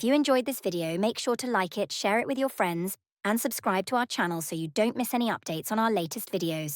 If you enjoyed this video, make sure to like it, share it with your friends, and subscribe to our channel so you don't miss any updates on our latest videos.